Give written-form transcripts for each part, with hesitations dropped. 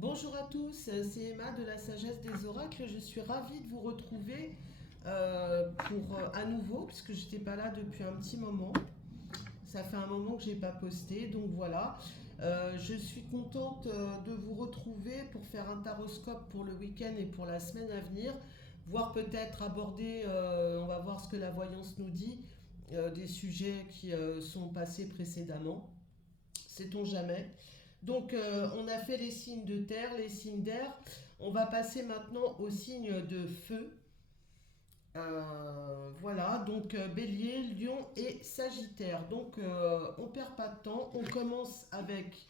Bonjour à tous, c'est Emma de la Sagesse des Oracles. Je suis ravie de vous retrouver pour à nouveau, puisque je n'étais pas là depuis un petit moment. Ça fait un moment que je n'ai pas posté, donc voilà. Je suis contente de vous retrouver pour faire un taroscope pour le week-end et pour la semaine à venir, voire peut-être aborder, on va voir ce que la voyance nous dit, des sujets qui sont passés précédemment. Sait-on jamais? Donc, on a fait les signes de terre, les signes d'air. On va passer maintenant aux signes de feu. Voilà, donc bélier, lion et sagittaire. Donc, on perd pas de temps. On commence avec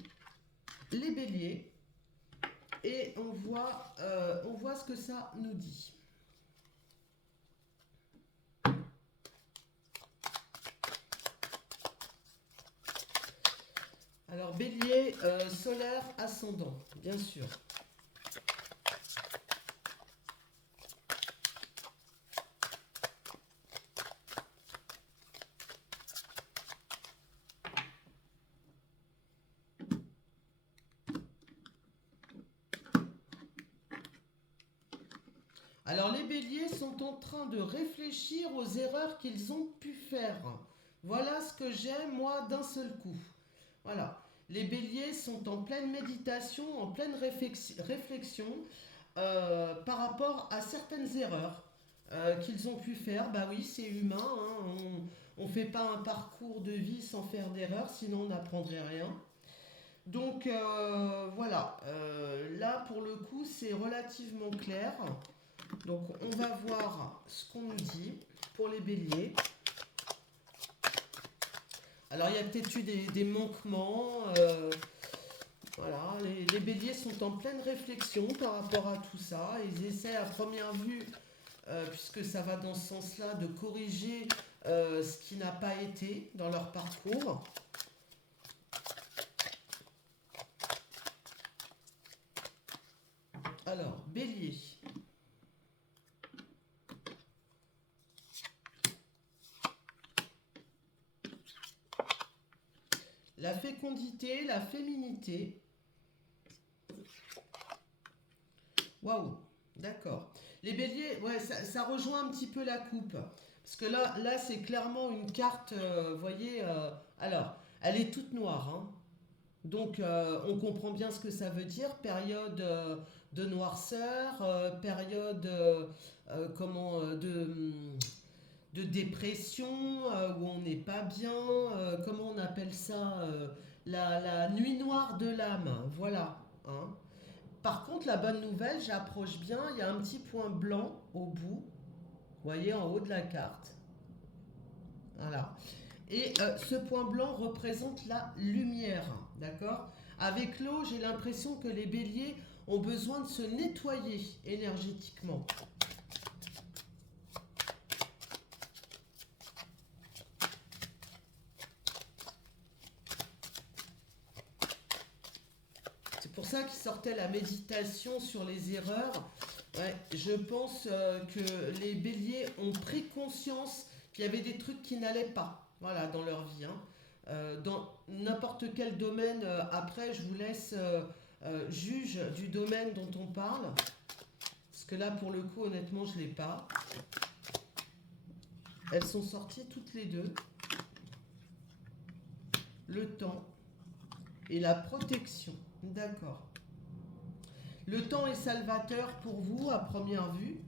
les béliers et on voit ce que ça nous dit. Alors, bélier, solaire, ascendant, bien sûr. Alors les béliers sont en train de réfléchir aux erreurs qu'ils ont pu faire. Voilà ce que j'aime moi d'un seul coup. Voilà. Les béliers sont en pleine méditation, en pleine réflexion par rapport à certaines erreurs qu'ils ont pu faire. Bah oui, c'est humain, hein. On ne fait pas un parcours de vie sans faire d'erreurs, sinon on n'apprendrait rien. Donc voilà, là pour le coup c'est relativement clair. Donc on va voir ce qu'on nous dit pour les béliers. Alors il y a peut-être eu des manquements. Voilà, les béliers sont en pleine réflexion par rapport à tout ça. Ils essaient à première vue, puisque ça va dans ce sens-là, de corriger ce qui n'a pas été dans leur parcours. Alors, bélier. La fécondité, la féminité. Waouh, d'accord. Les béliers, ouais, ça rejoint un petit peu la coupe. Parce que là c'est clairement une carte, vous voyez, alors, elle est toute noire, hein. Donc, on comprend bien ce que ça veut dire. Période de noirceur, période de dépression, où on n'est pas bien. Comment on appelle ça la nuit noire de l'âme. Voilà, hein. Par contre, la bonne nouvelle, j'approche bien, il y a un petit point blanc au bout, vous voyez, en haut de la carte. Voilà. Et ce point blanc représente la lumière, d'accord? Avec l'eau, j'ai l'impression que les béliers ont besoin de se nettoyer énergétiquement. C'est pour ça qu'il sortait la méditation sur les erreurs. Ouais, je pense que les béliers ont pris conscience qu'il y avait des trucs qui n'allaient pas, voilà, dans leur vie, hein. Dans n'importe quel domaine, après, je vous laisse juge du domaine dont on parle. Parce que là, pour le coup, honnêtement, je ne l'ai pas. Elles sont sorties toutes les deux. Le temps et la protection. D'accord. Le temps est salvateur pour vous à première vue.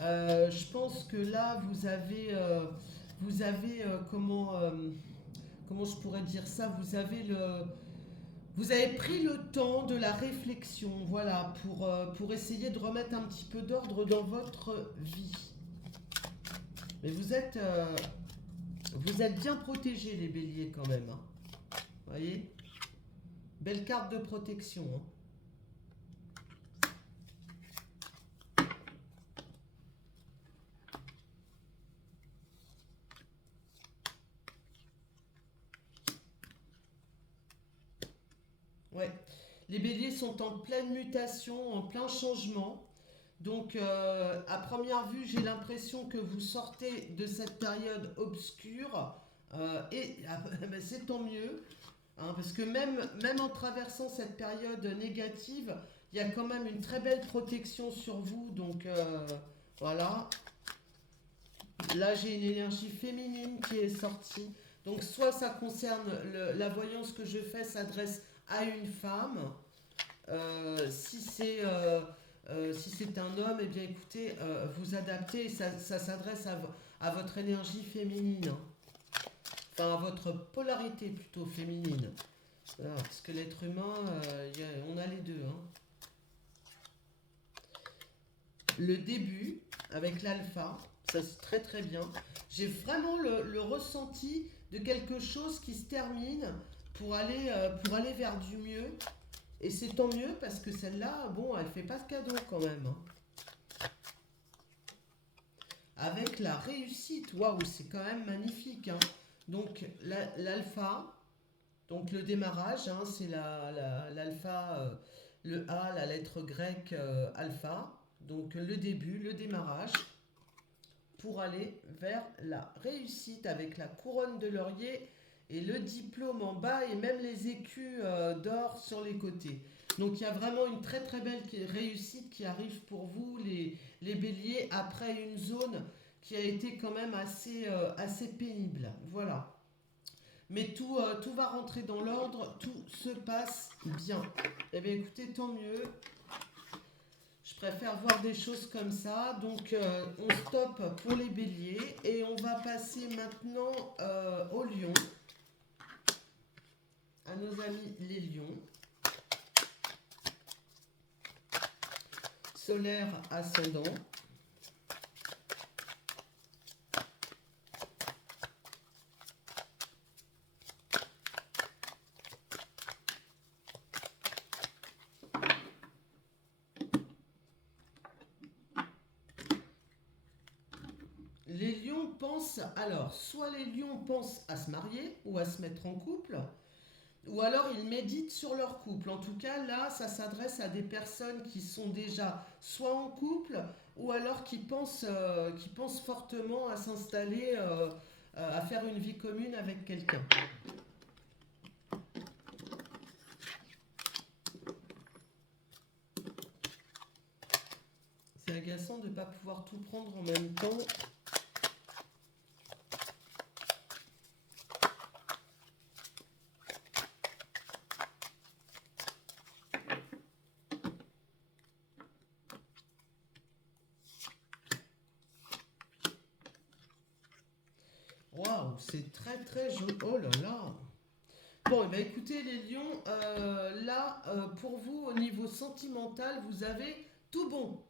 Je pense que là, vous avez comment je pourrais dire ça, vous avez pris le temps de la réflexion, voilà, pour essayer de remettre un petit peu d'ordre dans votre vie. Mais vous êtes bien protégés, les béliers, quand même, hein. Vous voyez? Belle carte de protection, hein. Ouais. Les béliers sont en pleine mutation, en plein changement. Donc, à première vue, j'ai l'impression que vous sortez de cette période obscure. Et ben, c'est tant mieux, hein, parce que même en traversant cette période négative, il y a quand même une très belle protection sur vous. Donc voilà. Là, j'ai une énergie féminine qui est sortie. Donc soit ça concerne la voyance que je fais s'adresse à une femme. Si c'est un homme, eh bien écoutez, vous adaptez, ça s'adresse à votre énergie féminine, hein. Enfin à votre polarité plutôt féminine. Voilà, parce que l'être humain, on a les deux, hein. Le début avec l'alpha, ça c'est très très bien. J'ai vraiment le ressenti de quelque chose qui se termine pour aller vers du mieux. Et c'est tant mieux parce que celle-là, bon, elle fait pas de cadeau quand même, hein. Avec la réussite, waouh, c'est quand même magnifique, hein. Donc l'alpha, donc le démarrage, hein, c'est l'alpha, le A, la lettre grecque alpha. Donc le début, le démarrage, pour aller vers la réussite avec la couronne de laurier et le diplôme en bas et même les écus d'or sur les côtés. Donc il y a vraiment une très très belle réussite qui arrive pour vous les béliers après une zone qui a été quand même assez pénible. Voilà. Mais tout va rentrer dans l'ordre, tout se passe bien. Eh bien écoutez, tant mieux. Je préfère voir des choses comme ça. Donc on stoppe pour les béliers et on va passer maintenant aux lions, à nos amis les lions. Solaire ascendant. Les lions pensent, alors, soit les lions pensent à se marier ou à se mettre en couple, ou alors ils méditent sur leur couple. En tout cas, là, ça s'adresse à des personnes qui sont déjà soit en couple, ou alors qui pensent fortement à s'installer, à faire une vie commune avec quelqu'un. C'est agaçant de ne pas pouvoir tout prendre en même temps. Waouh, c'est très très joli. Oh là là. Bon, et bien écoutez les lions, là, pour vous, au niveau sentimental, vous avez tout bon.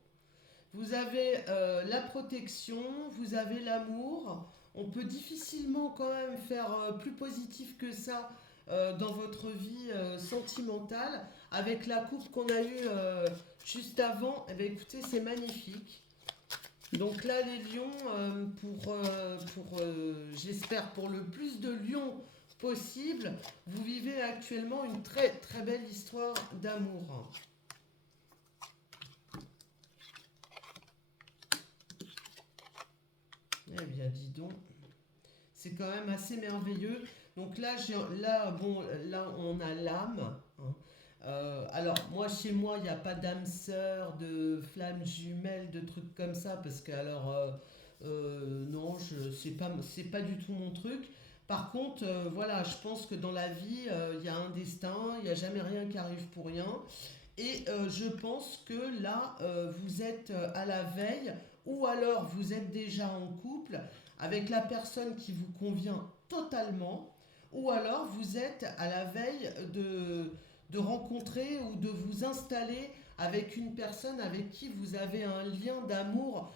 Vous avez la protection, vous avez l'amour. On peut difficilement quand même faire plus positif que ça dans votre vie sentimentale. Avec la coupe qu'on a eue juste avant, eh bien, écoutez, c'est magnifique. Donc là, les lions, j'espère, pour le plus de lions possible, vous vivez actuellement une très très belle histoire d'amour. Eh bien, dis donc, c'est quand même assez merveilleux. Donc là, on a l'âme, hein. Alors, moi, chez moi, il n'y a pas d'âme sœur, de flamme jumelle, de trucs comme ça, parce que, alors, non, c'est pas du tout mon truc. Par contre, voilà, je pense que dans la vie, il y a un destin, il n'y a jamais rien qui arrive pour rien. Et je pense que là, vous êtes à la veille, ou alors vous êtes déjà en couple avec la personne qui vous convient totalement, ou alors vous êtes à la veille de rencontrer ou de vous installer avec une personne avec qui vous avez un lien d'amour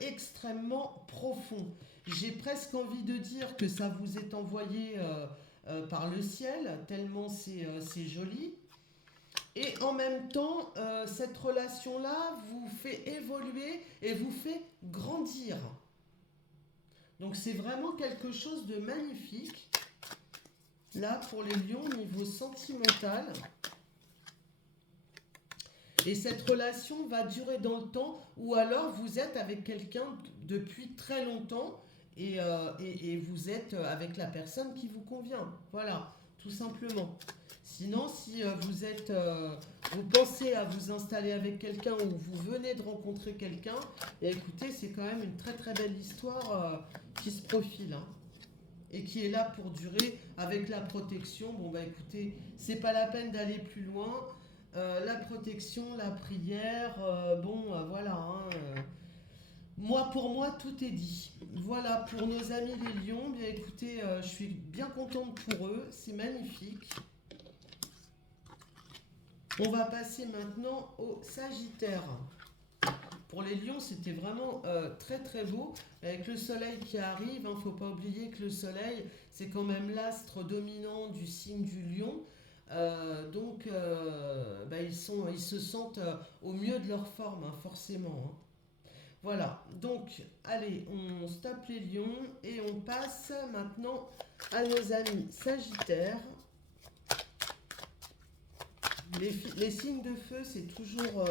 extrêmement profond. J'ai presque envie de dire que ça vous est envoyé par le ciel, tellement c'est joli. Et en même temps, cette relation-là vous fait évoluer et vous fait grandir. Donc c'est vraiment quelque chose de magnifique. Là, pour les lions, au niveau sentimental. Et cette relation va durer dans le temps, ou alors vous êtes avec quelqu'un depuis très longtemps et vous êtes avec la personne qui vous convient. Voilà, tout simplement. Sinon, si vous pensez à vous installer avec quelqu'un ou vous venez de rencontrer quelqu'un, écoutez, c'est quand même une très très belle histoire qui se profile, hein, et qui est là pour durer avec la protection. Bon, bah écoutez, c'est pas la peine d'aller plus loin. La protection, la prière, voilà, hein, moi, pour moi, tout est dit. Voilà, pour nos amis les lions, bien écoutez, je suis bien contente pour eux, c'est magnifique. On va passer maintenant au Sagittaire. Pour les lions, c'était vraiment très très beau, avec le soleil qui arrive. Il ne faut pas oublier que le soleil, c'est quand même l'astre dominant du signe du lion. Ils se sentent au mieux de leur forme, hein, forcément, hein. Voilà, donc allez, on stoppe les lions et on passe maintenant à nos amis Sagittaires. Les signes de feu, c'est toujours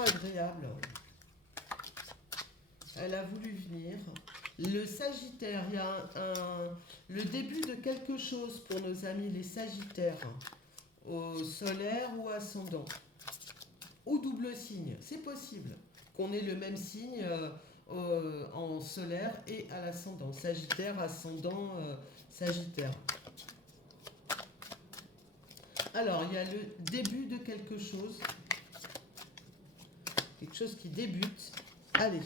agréable. Elle a voulu venir. Le Sagittaire, il y a le début de quelque chose pour nos amis les Sagittaires, au solaire ou ascendant, ou double signe, c'est possible qu'on ait le même signe en solaire et à l'ascendant. Sagittaire, ascendant, Sagittaire. Alors, il y a le début de quelque chose qui débute. Allez,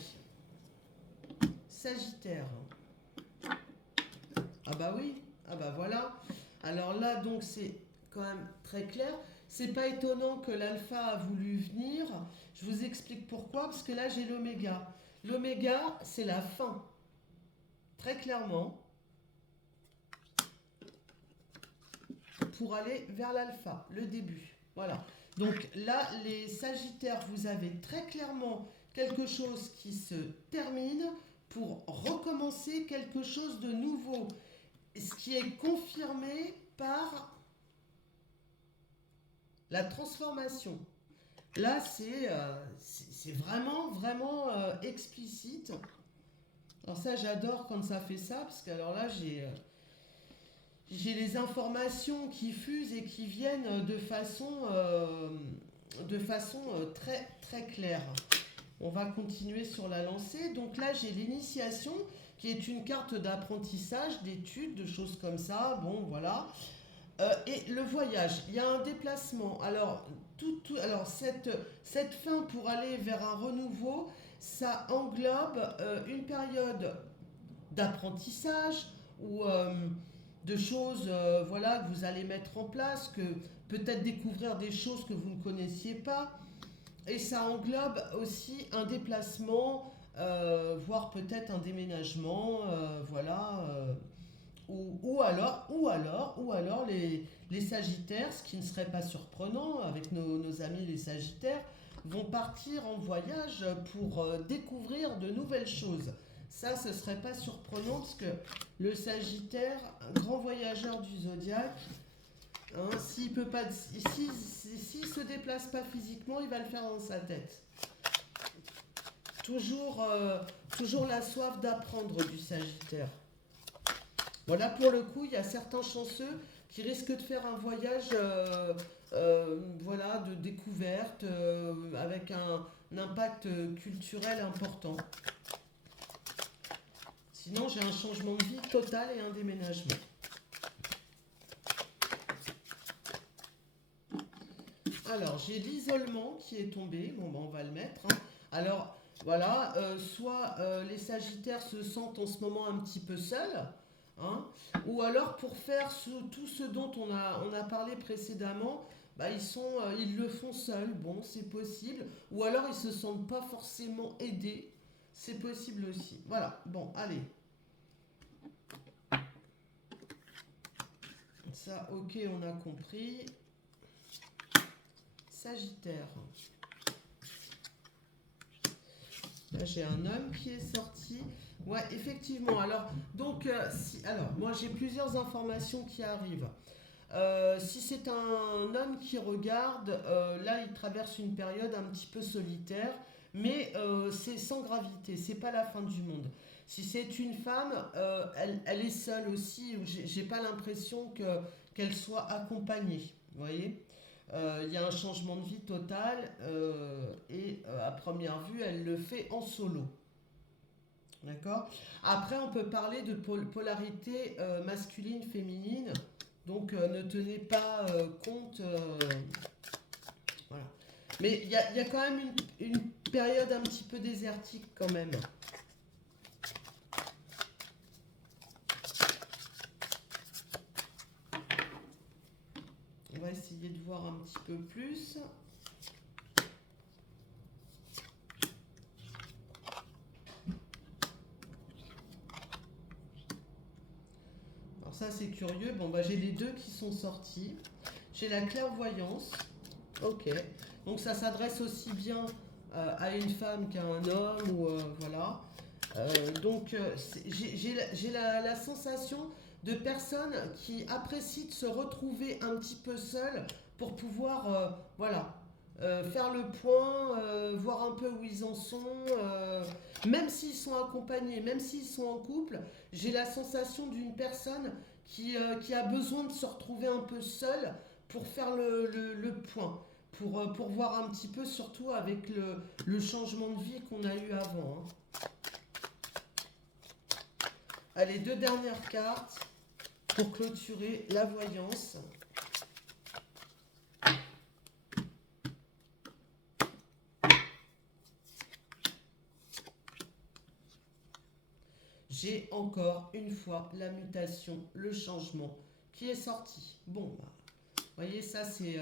Sagittaire. Ah bah oui, ah bah voilà. Alors là, donc, c'est quand même très clair. C'est pas étonnant que l'alpha a voulu venir. Je vous explique pourquoi, parce que là, j'ai l'oméga. L'oméga, c'est la fin. Très clairement. Pour aller vers l'alpha, le début. Voilà. Donc là, les Sagittaires, vous avez très clairement quelque chose qui se termine pour recommencer quelque chose de nouveau. Ce qui est confirmé par la transformation. Là, c'est vraiment, vraiment explicite. Alors ça, j'adore quand ça fait ça, parce que alors là, j'ai les informations qui fusent et qui viennent de façon très, très claire. On va continuer sur la lancée. Donc là, j'ai l'initiation, qui est une carte d'apprentissage, d'études, de choses comme ça. Bon, voilà. Et le voyage, il y a un déplacement. Alors, cette fin pour aller vers un renouveau, ça englobe une période d'apprentissage ou de choses voilà, que vous allez mettre en place, que peut-être découvrir des choses que vous ne connaissiez pas. Et ça englobe aussi un déplacement, voire peut-être un déménagement, voilà. Ou alors les Sagittaires, ce qui ne serait pas surprenant avec nos amis les Sagittaires, vont partir en voyage pour découvrir de nouvelles choses. Ça, ce ne serait pas surprenant parce que le Sagittaire, un grand voyageur du zodiaque, hein, s'il ne se déplace pas physiquement, il va le faire dans sa tête. Toujours la soif d'apprendre du Sagittaire. Voilà, pour le coup, il y a certains chanceux qui risquent de faire un voyage voilà, de découverte avec un impact culturel important. Sinon, j'ai un changement de vie total et un déménagement. Alors, j'ai l'isolement qui est tombé. Bon, ben, on va le mettre, hein. Alors, voilà, soit les Sagittaires se sentent en ce moment un petit peu seuls, hein, ou alors pour faire tout ce dont on a parlé précédemment, bah, ils le font seuls. Bon, c'est possible. Ou alors, ils ne se sentent pas forcément aidés. C'est possible aussi. Voilà, bon, allez. Ça, ok, on a compris. Sagittaire. Là, j'ai un homme qui est sorti. Ouais, effectivement. Alors, donc, moi, j'ai plusieurs informations qui arrivent. Si c'est un homme qui regarde, là, il traverse une période un petit peu solitaire, mais c'est sans gravité. C'est pas la fin du monde. Si c'est une femme, elle est seule aussi, ou j'ai pas l'impression qu'elle soit accompagnée. Vous voyez? Il y a un changement de vie total et à première vue, elle le fait en solo. D'accord? Après, on peut parler de polarité masculine-féminine. Donc, ne tenez pas compte. Voilà. Mais il y a quand même une période un petit peu désertique quand même. On va essayer de voir un petit peu plus. Alors ça, c'est curieux. Bon, bah, j'ai les deux qui sont sortis. J'ai la clairvoyance. Ok. Donc ça s'adresse aussi bien à une femme qu'à un homme ou voilà. Donc j'ai la sensation de personnes qui apprécient de se retrouver un petit peu seules pour pouvoir voilà faire le point, voir un peu où ils en sont, même s'ils sont accompagnés, même s'ils sont en couple. J'ai la sensation d'une personne qui a besoin de se retrouver un peu seule pour faire le point, pour voir un petit peu, surtout avec le changement de vie qu'on a eu avant. Hein. Allez, deux dernières cartes pour clôturer la voyance. J'ai encore une fois la mutation, le changement qui est sorti. Bon, bah, vous voyez, ça c'est...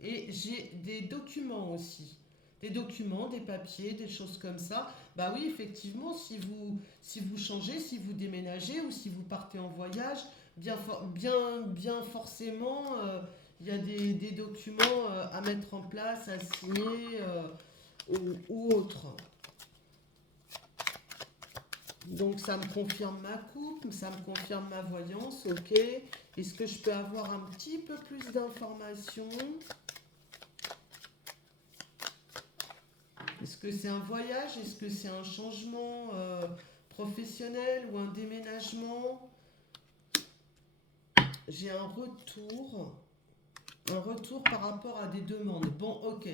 Et j'ai des documents aussi. Des documents, des papiers, des choses comme ça. Bah oui, effectivement, si vous changez, si vous déménagez ou si vous partez en voyage, bien forcément, il y a des documents à mettre en place, à signer ou autre. Donc ça me confirme ma coupe, ça me confirme ma voyance, ok. Est-ce que je peux avoir un petit peu plus d'informations? Est-ce que c'est un voyage? Est-ce que c'est un changement professionnel ou un déménagement? J'ai un retour par rapport à des demandes. Bon, ok.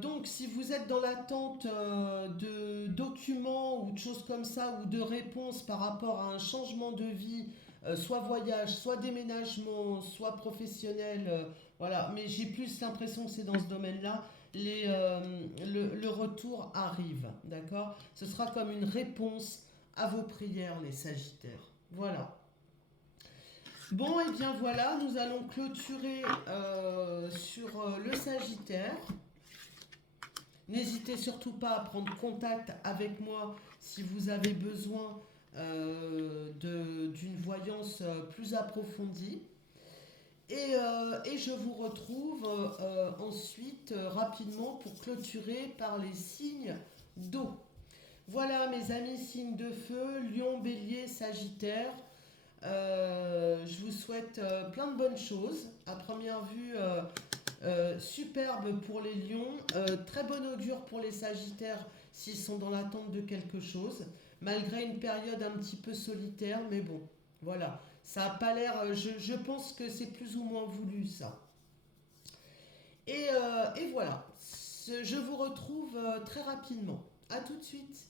Donc, si vous êtes dans l'attente de documents ou de choses comme ça, ou de réponses par rapport à un changement de vie, soit voyage, soit déménagement, soit professionnel, voilà, mais j'ai plus l'impression que c'est dans ce domaine-là, le retour arrive, d'accord? Ce sera comme une réponse à vos prières, les Sagittaires. Voilà. Bon, et bien voilà, nous allons clôturer sur le Sagittaire. N'hésitez surtout pas à prendre contact avec moi si vous avez besoin d'une voyance plus approfondie. Et je vous retrouve ensuite rapidement pour clôturer par les signes d'eau. Voilà mes amis signes de feu, Lion, Bélier, Sagittaire. Je vous souhaite plein de bonnes choses. À première vue, superbe pour les lions, très bon augure pour les sagittaires s'ils sont dans l'attente de quelque chose, malgré une période un petit peu solitaire, mais bon, voilà. Ça n'a pas l'air, je pense que c'est plus ou moins voulu ça. Et voilà, je vous retrouve très rapidement. À tout de suite.